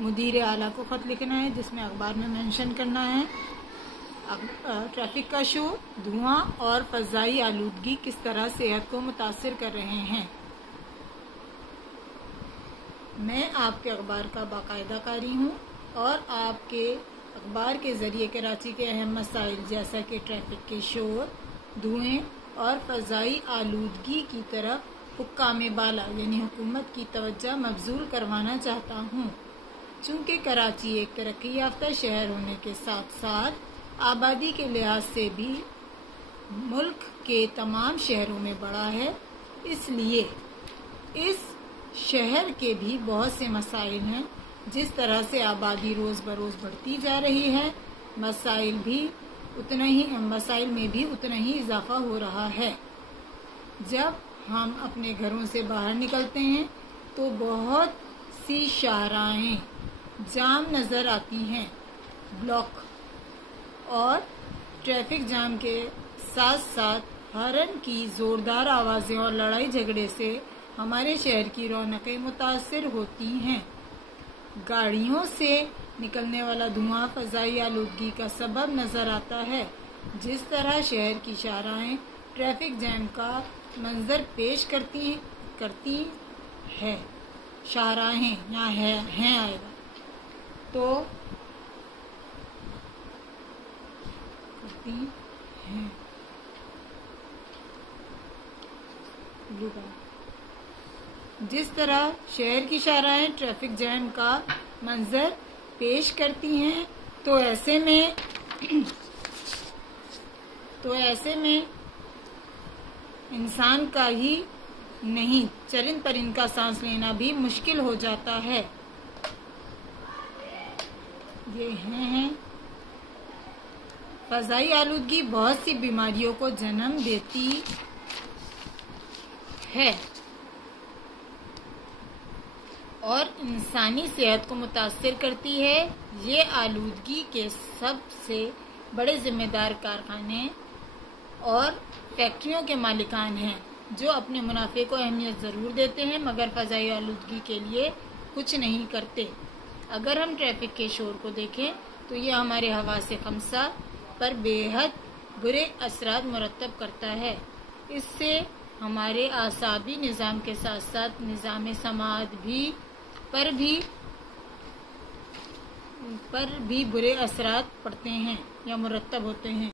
مدیر اعلیٰ کو خط لکھنا ہے جس میں اخبار میں مینشن کرنا ہے ٹریفک کا شور، دھواں اور فضائی آلودگی کس طرح صحت کو متاثر کر رہے ہیں۔ میں آپ کے اخبار کا باقاعدہ قاری ہوں اور آپ کے اخبار کے ذریعے کراچی کے اہم مسائل جیسا کہ ٹریفک کے شور، دھوئیں اور فضائی آلودگی کی طرف حکام بالا یعنی حکومت کی توجہ مبذول کروانا چاہتا ہوں۔ چونکہ کراچی ایک ترقی یافتہ شہر ہونے کے ساتھ ساتھ آبادی کے لحاظ سے بھی ملک کے تمام شہروں میں بڑا ہے، اس لیے اس شہر کے بھی بہت سے مسائل ہیں۔ جس طرح سے آبادی روز بروز بڑھتی جا رہی ہے، مسائل میں بھی اتنا ہی اضافہ ہو رہا ہے۔ جب ہم اپنے گھروں سے باہر نکلتے ہیں تو بہت سی شاہراہیں جام نظر آتی ہیں۔ بلاک اور ٹریفک جام کے ساتھ ساتھ ہارن کی زوردار آوازیں اور لڑائی جھگڑے سے ہمارے شہر کی رونقیں متاثر ہوتی ہیں۔ گاڑیوں سے نکلنے والا دھواں فضائی آلودگی کا سبب نظر آتا ہے۔ جس طرح شہر کی شاہراہیں ٹریفک جام کا منظر پیش کرتی ہے، شاہراہیں یہاں ہیں آئے گا تو کرتی ہیں۔ جس طرح شہر کی شاہراہیں ٹریفک جام کا منظر پیش کرتی ہیں تو ایسے میں انسان کا ہی نہیں چرند پرند کا سانس لینا بھی مشکل ہو جاتا ہے۔ یہ ہیں فضائی آلودگی بہت سی بیماریوں کو جنم دیتی ہے اور انسانی صحت کو متاثر کرتی ہے۔ یہ آلودگی کے سب سے بڑے ذمہ دار کارخانے اور فیکٹریوں کے مالکان ہیں، جو اپنے منافع کو اہمیت ضرور دیتے ہیں مگر فضائی آلودگی کے لیے کچھ نہیں کرتے۔ اگر ہم ٹریفک کے شور کو دیکھیں تو یہ ہمارے حواس خمسہ پر بے حد برے اثرات مرتب کرتا ہے۔ اس سے ہمارے اعصابی نظام کے ساتھ ساتھ نظام سماعت پر بھی برے اثرات پڑتے ہیں یا مرتب ہوتے ہیں۔